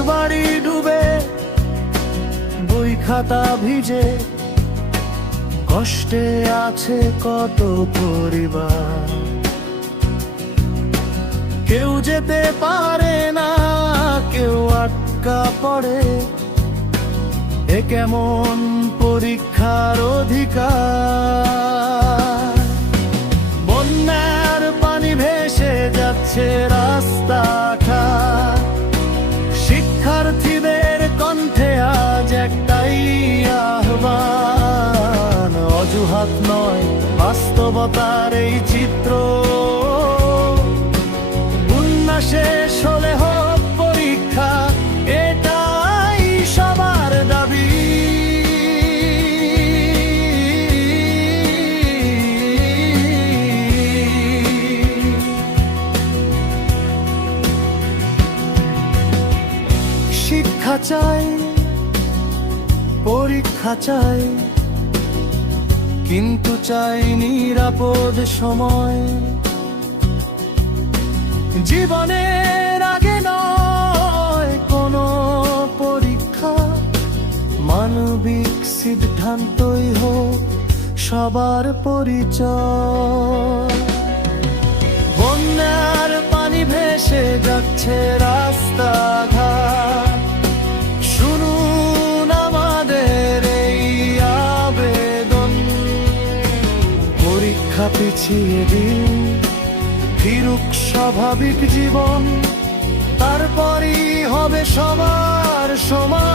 ঘরবাড়ি ডুবে, বই খাতা ভিজে, কষ্টে আছে কত পরিবার। কেউ যেতে পারে না, কেউ আটকা পড়ে, এ কেমন পরীক্ষার অধিকার। বন্যার পানি ভেসে যাচ্ছে রাস্তাঘাট, শিক্ষার্থীদের কণ্ঠে আজ একটাই আহ্বান। অজুহাত নয়, বাস্তবতার এই চিত্র। বন্যা শেষ হলে হোক পরীক্ষা, এটাই সবার দাবি। শিক্ষা চাই, পরীক্ষা চাই, কিন্তু চাই নিরাপদ সময়। জীবনের আগে নয় কোনো পরীক্ষা, মানবিক সিদ্ধান্তই হোক সবার পরিচয়। বন্যার পানি ভেসে যাচ্ছে রাস্তাঘাট, শুনুন আমাদের এই আবেদন। পরীক্ষা পিছিয়ে দিন, ফিরুক স্বাভাবিক জীবন, তারপরই হবে সবার সমান।